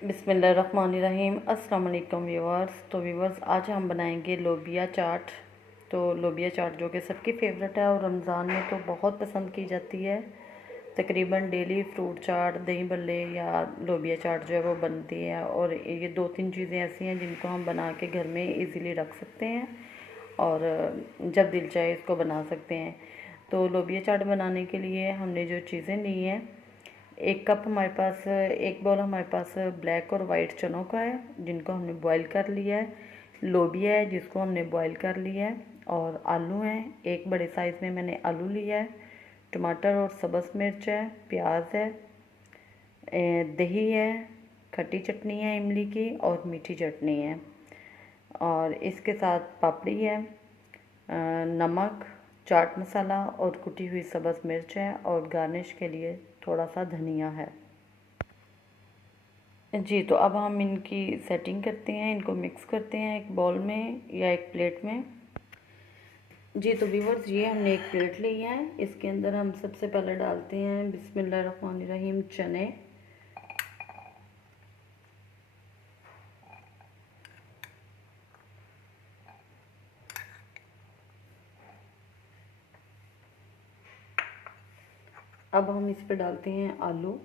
बिस्मिल्लाहिर्रहमानिर्रहीम। अस्सलाम वालेकुम व्यूअर्स। तो व्यूअर्स, आज हम बनाएंगे लोबिया चाट। तो लोबिया चाट जो कि सबकी फेवरेट है और रमज़ान में तो बहुत पसंद की जाती है। तकरीबन डेली फ्रूट चाट, दही भल्ले या लोबिया चाट जो है वो बनती है। और ये दो तीन चीज़ें ऐसी हैं जिनको हम बना के घर में इजीली रख सकते हैं और जब दिल चाहे इसको बना सकते हैं। तो लोबिया चाट बनाने के लिए हमने जो चीज़ें ली हैं, एक कप हमारे पास, एक बाउल हमारे पास ब्लैक और वाइट चनों का है जिनको हमने बॉईल कर लिया है। लोबिया है जिसको हमने बॉईल कर लिया है। और आलू हैं, एक बड़े साइज़ में मैंने आलू लिया है। टमाटर और सब्ज़ मिर्च है, प्याज है, दही है, खट्टी चटनी है इमली की और मीठी चटनी है। और इसके साथ पापड़ी है, नमक, चाट मसाला और कुटी हुई सब्ज़ मिर्च है और गार्निश के लिए थोड़ा सा धनिया है। जी, तो अब हम इनकी सेटिंग करते हैं, इनको मिक्स करते हैं एक बाउल में या एक प्लेट में। जी, तो व्यूअर्स, ये हमने एक प्लेट ली है। इसके अंदर हम सबसे पहले डालते हैं बिस्मिल्लाहिर्रहमानिर्रहीम चने। अब हम इस पर डालते हैं आलू।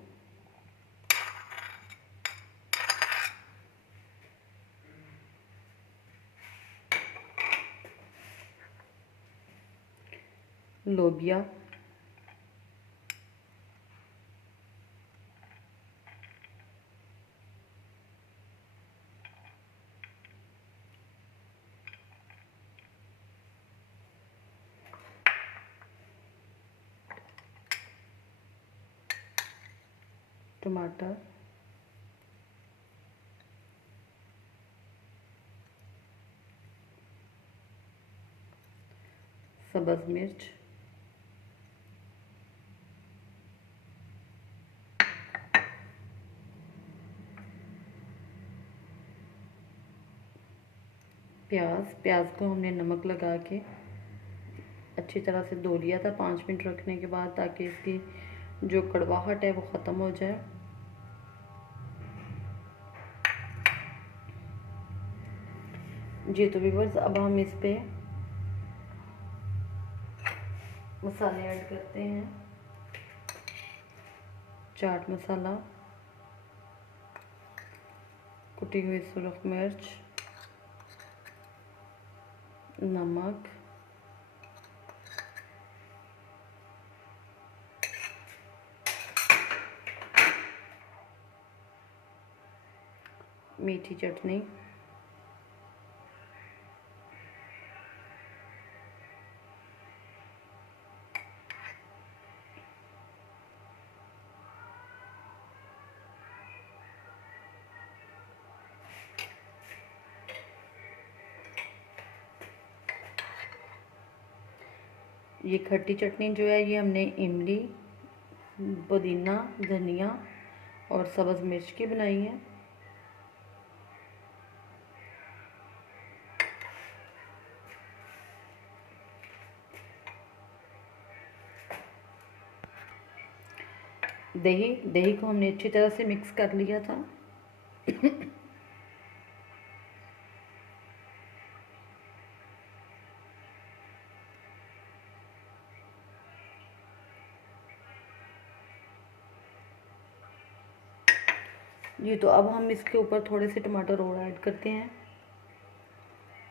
लोबिया, टमाटर, सब्ज़ मिर्च, प्याज को हमने नमक लगा के अच्छी तरह से धो लिया था 5 मिनट रखने के बाद, ताकि इसकी जो कड़वाहट है वो ख़त्म हो जाए। जी, तो व्यूअर्स, अब हम इस पे मसाले ऐड करते हैं। चाट मसाला, कुटी हुई सुरख मिर्च, नमक, मीठी चटनी, ये खट्टी चटनी जो है ये हमने इमली, पुदीना, धनिया और सब्ज़ मिर्च की बनाई है। दही को हमने अच्छी तरह से मिक्स कर लिया था। जी, तो अब हम इसके ऊपर थोड़े से टमाटर और ऐड करते हैं।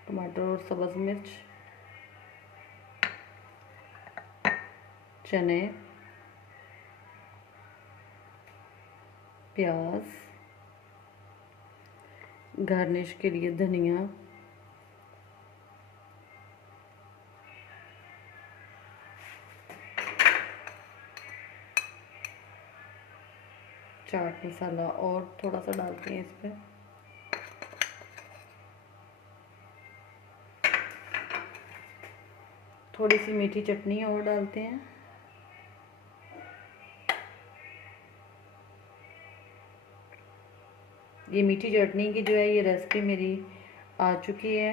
टमाटर और सब्ज़ मिर्च, चने, प्याज, गार्निश के लिए धनिया, चाट मसाला और थोड़ा सा डालते हैं इस पर। थोड़ी सी मीठी चटनी और डालते हैं। ये मीठी चटनी की जो है ये रेसिपी मेरी आ चुकी है।